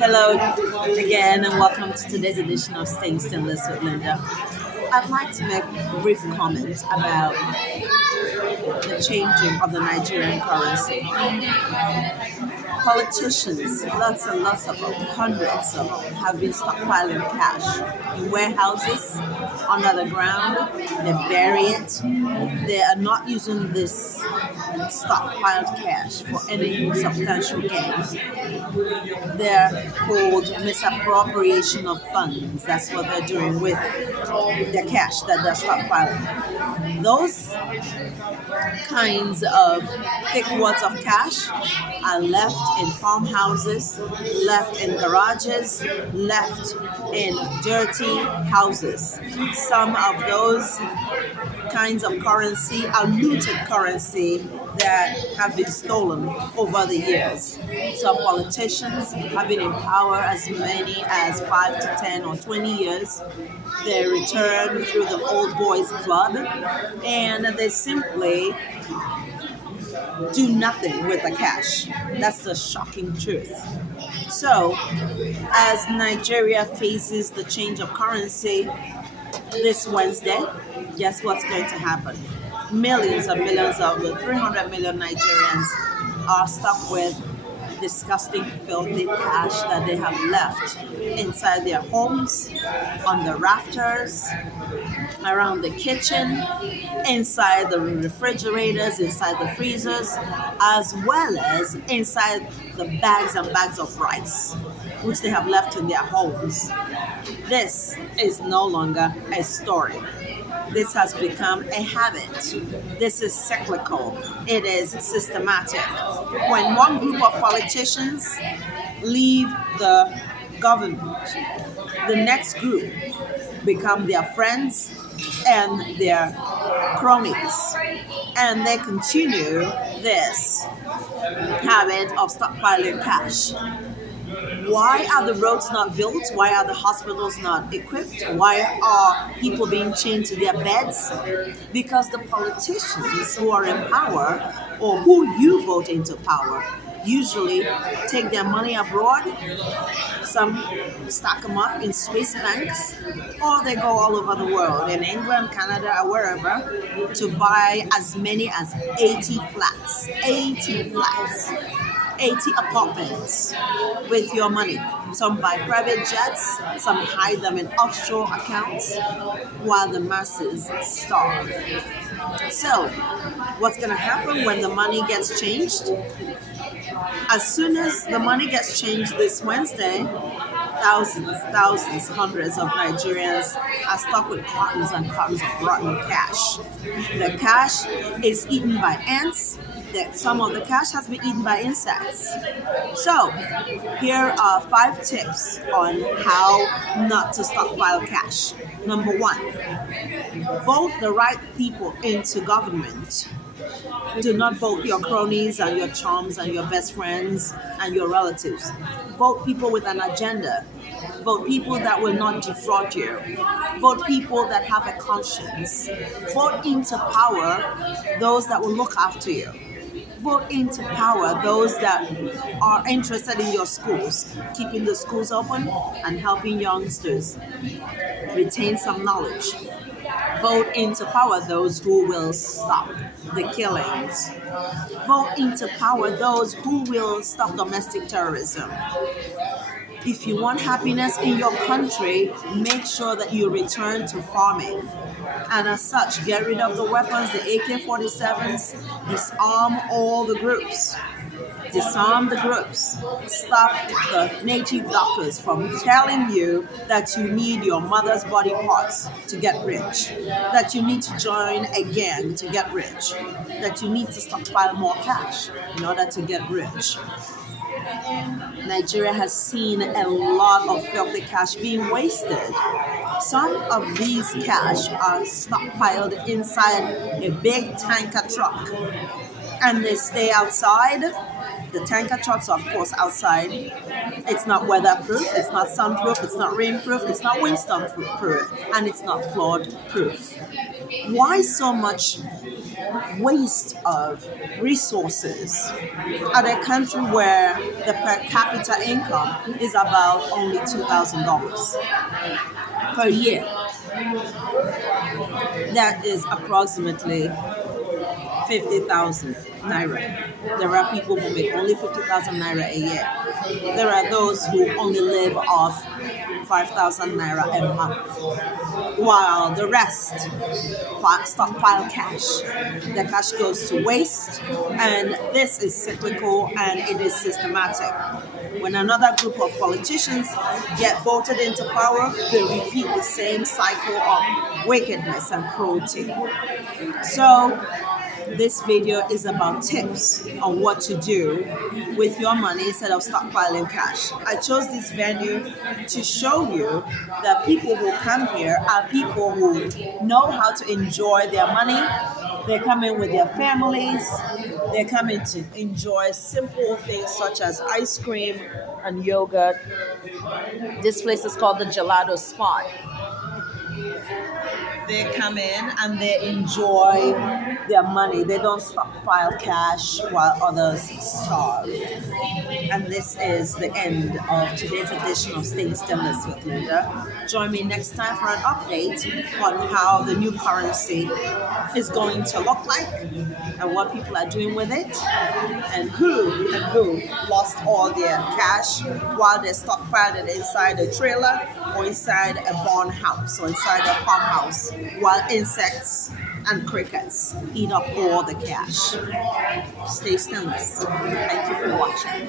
Hello again, and welcome to today's edition of Staying Stainless with Linda. I'd like to make a brief comment about the changing of the Nigerian currency. Politicians, lots and lots of them, hundreds of them, have been stockpiling cash in warehouses, under the ground. They bury it. They are not using this stockpiled cash for any substantial gain. They're called misappropriation of funds. That's what they're doing with the cash that they're stockpiling. Those kinds of thick wads of cash are left in farmhouses, left in garages, left in dirty houses. Some of those kinds of currency are looted currency that have been stolen over the years. Some politicians have been in power as many as 5 to 10 or 20 years. They return through the old boys club and they simply do nothing with the cash. That's the shocking truth. So, as Nigeria faces the change of currency this Wednesday, guess what's going to happen? Millions and millions of the 300 million Nigerians are stuck with disgusting, filthy cash that they have left inside their homes, on the rafters, around the kitchen, inside the refrigerators, inside the freezers, as well as inside the bags and bags of rice, which they have left in their homes. This is no longer a story. This has become a habit. This is cyclical. It is systematic. When one group of politicians leave the government, the next group become their friends and their cronies. And they continue this habit of stockpiling cash. Why are the roads not built? Why are the hospitals not equipped? Why are people being chained to their beds? Because the politicians who are in power, or who you vote into power, usually take their money abroad. Some stack them up in Swiss banks, or they go all over the world, in England, Canada, or wherever, to buy as many as 80 flats. 80 flats. 80 apartments with your money. Some buy private jets, some hide them in offshore accounts, while the masses starve. So, what's going to happen when the money gets changed? As soon as the money gets changed this Wednesday, thousands, hundreds of Nigerians are stuck with cartons and cartons of rotten cash. The cash is eaten by ants. Some of the cash has been eaten by insects. So, here are 5 tips on how not to stockpile cash. Number 1, vote the right people into government. Do not vote your cronies and your chums and your best friends and your relatives. Vote people with an agenda. Vote people that will not defraud you. Vote people that have a conscience. Vote into power those that will look after you. Vote into power those that are interested in your schools, keeping the schools open and helping youngsters retain some knowledge. Vote into power those who will stop the killings. Vote into power those who will stop domestic terrorism. If you want happiness in your country, make sure that you return to farming. And as such, get rid of the weapons, the AK-47s, disarm all the groups. Disarm the groups. Stop the native doctors from telling you that you need your mother's body parts to get rich, that you need to join a gang to get rich, that you need to stockpile more cash in order to get rich. Nigeria has seen a lot of filthy cash being wasted. Some of these cash are stockpiled inside a big tanker truck, and they stay outside The tanker trucks are, of course, outside. It's not weatherproof, it's not sunproof, it's not rainproof, it's not windstorm proof, and it's not flood proof. Why so much waste of resources at a country where the per capita income is about only $2,000 per year? That is approximately 50,000 naira. There are people who make only 50,000 naira a year. There are those who only live off 5,000 naira a month, while the rest stockpile cash. The cash goes to waste, and this is cyclical and it is systematic. When another group of politicians get voted into power, they repeat the same cycle of wickedness and cruelty. So, this video is about tips on what to do with your money instead of stockpiling cash. I chose this venue to show you that people who come here are people who know how to enjoy their money. They come in with their families. They come in to enjoy simple things such as ice cream and yogurt. This place is called the Gelato Spot. They come in and they enjoy their money. They don't stockpile cash while others starve. And this is the end of today's edition of Staying Stainless with Linda. Join me next time for an update on how the new currency is going to look like and what people are doing with it, and who lost all their cash while they stockpiled it inside a trailer or inside a barn house or inside a farmhouse, while insects and crickets eat up all the cash. Stay stainless. Thank you for watching.